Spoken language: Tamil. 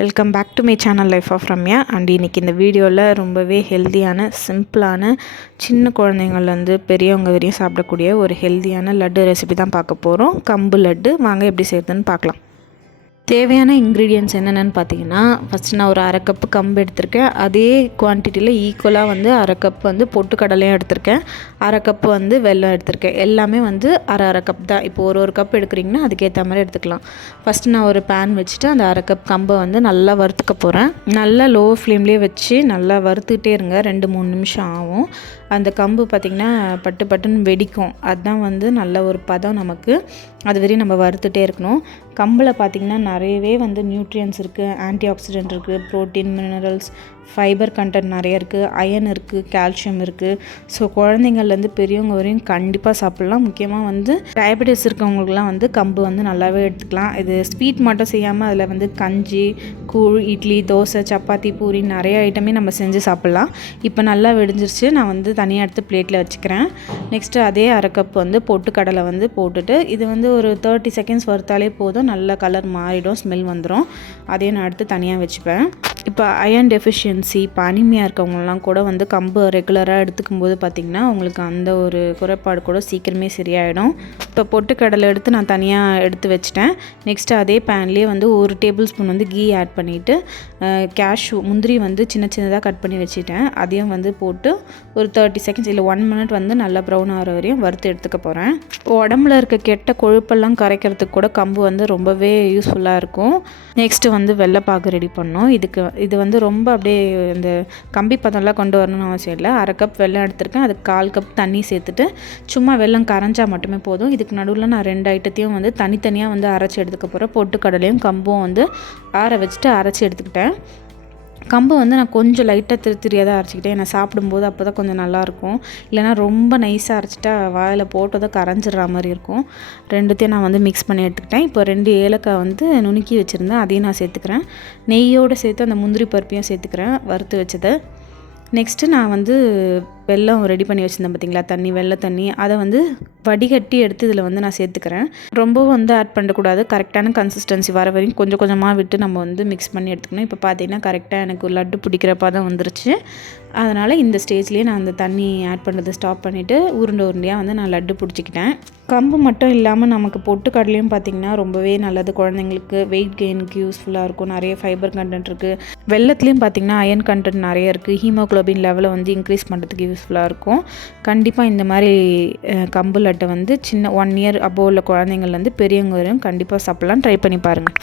Welcome back to my channel life of Ramya and இன்றைக்கி இந்த வீடியோவில் ரொம்பவே ஹெல்த்தியான சிம்பிளான சின்ன குழந்தைங்கள்லேருந்து பெரியவங்க வரையும் சாப்பிடக்கூடிய ஒரு ஹெல்த்தியான லட்டு ரெசிபி தான் பார்க்க போகிறோம் கம்பு லட்டு. வாங்க எப்படி செய்கிறதுன்னு பார்க்கலாம். தேவையான இன்க்ரீடியன்ட்ஸ் என்னென்னு பார்த்தீங்கன்னா ஃபஸ்ட்டு நான் ஒரு அரை கப்பு கம்பு எடுத்திருக்கேன். அதே குவான்டிட்டியில் ஈக்குவலாக வந்து அரை கப் வந்து பொட்டுக்கடலையும் எடுத்திருக்கேன். அரை கப்பு வந்து வெல்லம் எடுத்திருக்கேன். எல்லாமே வந்து அரை அரை கப் தான். இப்போ ஒரு ஒரு கப் எடுக்கிறீங்கன்னா அதுக்கேற்ற மாதிரி எடுத்துக்கலாம். ஃபஸ்ட்டு நான் ஒரு பேன் வச்சுட்டு அந்த அரை கப் கம்பை வந்து நல்லா வறுத்துக்க போகிறேன் நல்லா லோ ஃப்ளேம்லேயே வச்சு நல்லா வறுத்துக்கிட்டே இருங்க. ரெண்டு மூணு நிமிஷம் ஆகும். அந்த கம்பு பார்த்திங்கன்னா பட்டு பட்டுன்னு வெடிக்கும். அதுதான் வந்து நல்ல ஒரு பதம் நமக்கு. அது வரையும் நம்ம வறுத்துட்டே இருக்கணும். கம்பில் பார்த்திங்கன்னா நிறையவே வந்து நியூட்ரியன்ஸ் இருக்குது ஆன்டி ஆக்சிடென்ட் இருக்குது ப்ரோட்டீன் மினரல்ஸ் ஃபைபர் கண்டென்ட் நிறைய இருக்குது அயன் இருக்குது கால்சியம் இருக்குது ஸோ குழந்தைங்கள்லேருந்து பெரியவங்க வரையும் கண்டிப்பாக சாப்பிட்லாம். முக்கியமாக வந்து டயபெட்டிஸ் இருக்கவங்களுக்குலாம் வந்து கம்பு வந்து நல்லாவே எடுத்துக்கலாம். இது ஸ்வீட் மட்டும் செய்யாமல் அதில் வந்து கஞ்சி கூழ் இட்லி தோசை சப்பாத்தி பூரி நிறைய ஐட்டமே நம்ம செஞ்சு சாப்பிட்லாம். இப்போ நல்லா வெடிஞ்சிருச்சு. நான் வந்து தனியாக எடுத்து பிளேட்டில் வச்சுக்கிறேன். நெக்ஸ்ட்டு அதே அரை கப் வந்து பொட்டுக்கடலை வந்து போட்டுட்டு இது வந்து ஒரு தேர்ட்டி செகண்ட்ஸ் வறுத்தாலே போதும். நல்ல கலர் போயிடும் ஸ்மெல் வந்துடும் அதையும் நான் எடுத்து தனியாக வச்சுப்பேன். இப்போ அயன் டெஃபிஷியன்சி இப்போ அனிமியாக இருக்கவங்கலாம் கூட வந்து கம்பு ரெகுலராக எடுத்துக்கும் போது பார்த்திங்கன்னா அவங்களுக்கு அந்த ஒரு குறைபாடு கூட சீக்கிரமே சரியாயிடும். இப்போ பொட்டுக்கடலை எடுத்து நான் தனியாக எடுத்து வச்சிட்டேன். நெக்ஸ்ட்டு அதே பேன்லேயே வந்து ஒரு டேபிள் ஸ்பூன் வந்து கீ ஆட் பண்ணிவிட்டு கேஷ்யூ முந்திரி வந்து சின்ன சின்னதாக கட் பண்ணி வச்சுட்டேன். அதையும் வந்து போட்டு ஒரு தேர்ட்டி செகண்ட்ஸ் இல்லை ஒன் மினிட் வந்து நல்லா ப்ரௌன் ஆகிற வரையும் வறுத்து எடுத்துக்க போகிறேன் உடம்புல இருக்க கெட்ட கொழுப்பெல்லாம் கரைக்கிறதுக்கு கூட கம்பு வந்து ரொம்பவே யூஸ்ஃபுல்லாக இருக்கும். நெக்ஸ்ட்டு வந்து வெள்ளைப்பாக்கு ரெடி பண்ணோம் இதுக்கு இது வந்து ரொம்ப அப்படியே இந்த கம்பி பதம்லாம் கொண்டு வரணும்னு அவசியம் இல்லை. அரை கப் வெள்ளம் எடுத்திருக்கேன். அதுக்கு கால் கப் தண்ணி சேர்த்துட்டு சும்மா வெள்ளம் கரைஞ்சால் மட்டுமே போதும். இதுக்கு நடுவில் நான் ரெண்டு ஐட்டத்தையும் வந்து தனித்தனியாக வந்து அரைச்சி எடுத்துக்க போகிறேன் பொட்டுக்கடலையும் கம்பும் வந்து ஆற வச்சுட்டு அரைச்சி எடுத்துக்கிட்டேன். கம்பு வந்து நான் கொஞ்சம் லைட்டாக திரு திரியாக தான் அரைச்சிக்கிட்டேன். நான் சாப்பிடும்போது அப்போ தான் கொஞ்சம் நல்லாயிருக்கும். இல்லைனா ரொம்ப நைஸாக அரைச்சிட்டா வாயில் போட்டதை கரைஞ்சிடுற மாதிரி இருக்கும். ரெண்டுத்தையும் நான் வந்து மிக்ஸ் பண்ணி எடுத்துக்கிட்டேன். இப்போ ரெண்டு ஏலக்காய் வந்து நுணுக்கி வச்சுருந்தேன். அதையும் நான் சேர்த்துக்கிறேன். நெய்யோடு சேர்த்து அந்த முந்திரி பருப்பையும் சேர்த்துக்கிறேன். வறுத்து வச்சதை. நெக்ஸ்ட்டு நான் வந்து வெள்ளம் ரெடி பண்ணி வச்சுருந்தேன் பார்த்தீங்களா தண்ணி வெள்ளை தண்ணி. அதை வந்து வடிகட்டி எடுத்து இதில் வந்து நான் சேர்த்துக்கிறேன். ரொம்பவும் வந்து ஆட் பண்ணக்கூடாது. கரெக்டான கன்சிஸ்டன்சி வர வரையும் கொஞ்சம் கொஞ்சமாக விட்டு நம்ம வந்து மிக்ஸ் பண்ணி எடுத்துக்கணும். இப்போ பார்த்தீங்கன்னா கரெக்டாக எனக்கு லட்டு பிடிக்கிறப்ப தான் வந்துருச்சு. அதனால் இந்த ஸ்டேஜ்லேயே நான் அந்த தண்ணி ஆட் பண்ணுறதை ஸ்டாப் பண்ணிவிட்டு உருண்டை உருண்டையாக வந்து நான் லட்டு பிடிச்சிக்கிட்டேன். கம்பு மட்டும் இல்லாமல் நமக்கு பொட்டுக்கடலையும் பார்த்திங்கன்னா ரொம்பவே நல்லது. குழந்தைங்களுக்கு வெயிட் கெயினுக்கு யூஸ்ஃபுல்லாக இருக்கும். நிறைய ஃபைபர் கண்டென்ட் இருக்குது வெள்ளத்துலேயும் பார்த்திங்கன்னா அயன் கண்டென்ட் நிறைய இருக்குது ஹீமோக்ளோபின் லெவலை வந்து இன்க்ரீஸ் பண்ணுறதுக்கு யூஸ் யூஸ்ஃபுல்லாக இருக்கும். கண்டிப்பாக இந்த மாதிரி கம்பு லட்டை வந்து சின்ன ஒன் இயர் அப்போ உள்ள குழந்தைங்கள்லேருந்து பெரியவங்க வரையும் கண்டிப்பாக சாப்பிட்லாம் ட்ரை பண்ணி பாருங்கள்